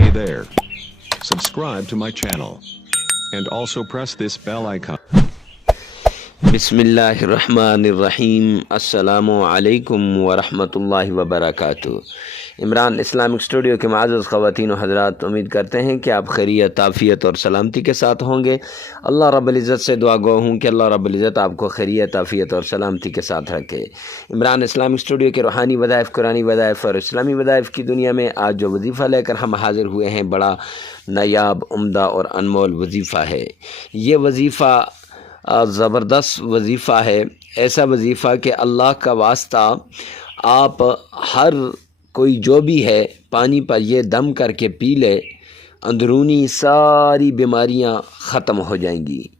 Hey there. Subscribe to my channel. And also press this bell icon. बिस्मिल्लाहिर्रहमानिर्रहीम। अस्सलामु अलैकुम वरहमतुल्लाहि वबरकातु। इमरान इस्लामिक स्टूडियो के माज़ूज़ ख़वातीन व हज़रात, उम्मीद करते हैं कि आप खैरियत, आफ़ियत और सलामती के साथ होंगे। अल्लाह रब्बुल इज़्ज़त से दुआ गो हूँ कि अल्लाह रब्बुल इज़्ज़त आपको खैरियत, आफ़ियत और सलामती के साथ रखे। इमरान इस्लामिक स्टूडियो के रूहानी वज़ाइफ़, कुरानी वज़ाइफ़ और इस्लामी वज़ाइफ़ की दुनिया में आज जो वजीफ़ा लेकर हम हाज़िर हुए हैं, बड़ा नायाब, उम्दा और अनमोल वजीफ़ा है। ये वजीफ़ा ज़बरदस्त वजीफ़ा है। ऐसा वजीफ़ा कि अल्लाह का वास्ता आप हर कोई जो भी है पानी पर ये दम करके पी ले, अंदरूनी सारी बीमारियां ख़त्म हो जाएंगी।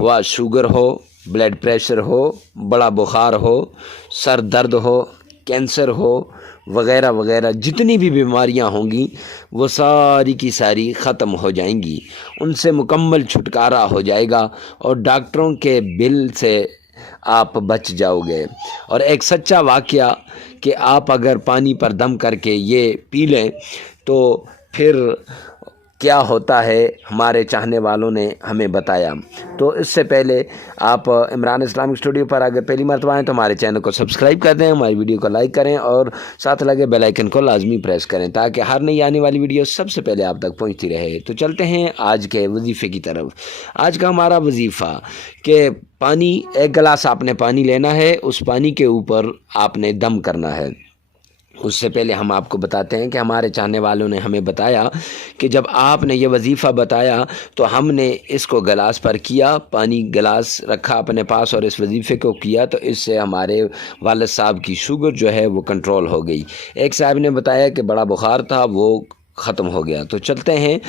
हुआ शुगर हो, ब्लड प्रेशर हो, बड़ा बुखार हो, सर दर्द हो, कैंसर हो, वग़ैरह वग़ैरह, जितनी भी बीमारियां होंगी वो सारी की सारी ख़त्म हो जाएंगी। उनसे मुकम्मल छुटकारा हो जाएगा और डॉक्टरों के बिल से आप बच जाओगे। और एक सच्चा वाक़या कि आप अगर पानी पर दम करके ये पी लें तो फिर क्या होता है, हमारे चाहने वालों ने हमें बताया। तो इससे पहले आप इमरान इस्लामिक स्टूडियो पर अगर पहली मरतबा आएँ तो हमारे चैनल को सब्सक्राइब कर दें, हमारी वीडियो को लाइक करें और साथ लगे बेल आइकन को लाजमी प्रेस करें ताकि हर नई आने वाली वीडियो सबसे पहले आप तक पहुंचती रहे। तो चलते हैं आज के वजीफ़े की तरफ। आज का हमारा वजीफ़ा कि पानी, एक गिलास आपने पानी लेना है, उस पानी के ऊपर आपने दम करना है। उससे पहले हम आपको बताते हैं कि हमारे चाहने वालों ने हमें बताया कि जब आपने ये वजीफ़ा बताया तो हमने इसको गिलास पर किया, पानी गिलास रखा अपने पास और इस वजीफ़े को किया, तो इससे हमारे वालिद साहब की शुगर जो है वो कंट्रोल हो गई। एक साहब ने बताया कि बड़ा बुखार था, वो ख़त्म हो गया। तो चलते हैं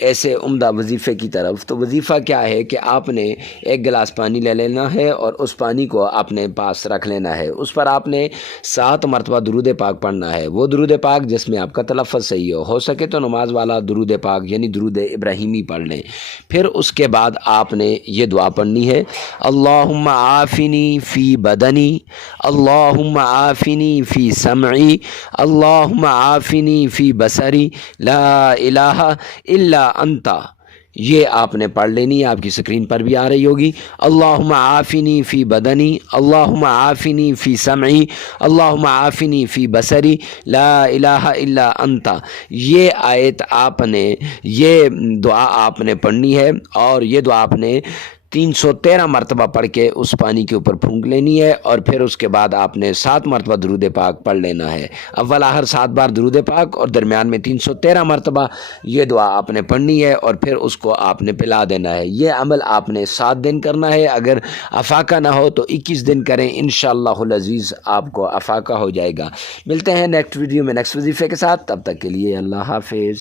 ऐसे उम्दा वजीफ़े की तरफ। तो वजीफ़ा क्या है कि आपने एक गिलास पानी ले लेना है और उस पानी को आपने पास रख लेना है। उस पर आपने 7 मरतबा दुरूद पाक पढ़ना है। वो दुरूद पाक जिसमें आपका तलफ़्फ़ुज़ सही हो सके तो नमाज वाला दुरूद पाक यानी दुरूद इब्राहिमी पढ़ लें। फिर उसके बाद आपने ये दुआ पढ़नी है, अल्लाहुम्मा आफ़िनी फ़ी बदनी, अल्लाहुम्मा आफ़िनी फ़ी समई, अल्लाहुम्मा आफ़िनी फ़ी बसरी, ला इलाहा इल्ला अंता। ये आपने पढ़ लेनी है, आपकी स्क्रीन पर भी आ रही होगी। अल्लाहुम्मा आफ़िनी फ़ी बदनी, अल्लाहुम्मा आफ़िनी फ़ी समई, अल्लाहुम्मा आफ़िनी फ़ी बसरी, ला इलाहा इल्ला अंता। ये आयत आपने, ये दुआ आपने पढ़नी है और ये दुआ आपने 313 मरतबा पढ़ के उस पानी के ऊपर फूंक लेनी है। और फिर उसके बाद आपने 7 मरतबा दुरूद पाक पढ़ लेना है। अव्वल आखिर 7 बार दुरूद पाक और दरमियान में 313 मरतबा ये दुआ आपने पढ़नी है और फिर उसको आपने पिला देना है। ये अमल आपने 7 दिन करना है। अगर अफाका ना हो तो 21 दिन करें, इंशाअल्लाहुल अज़ीज़ आपको अफाका हो जाएगा। मिलते हैं नेक्स्ट वीडियो में नेक्स्ट वजीफ़े के साथ, तब तक के लिए अल्लाह हाफ़िज़।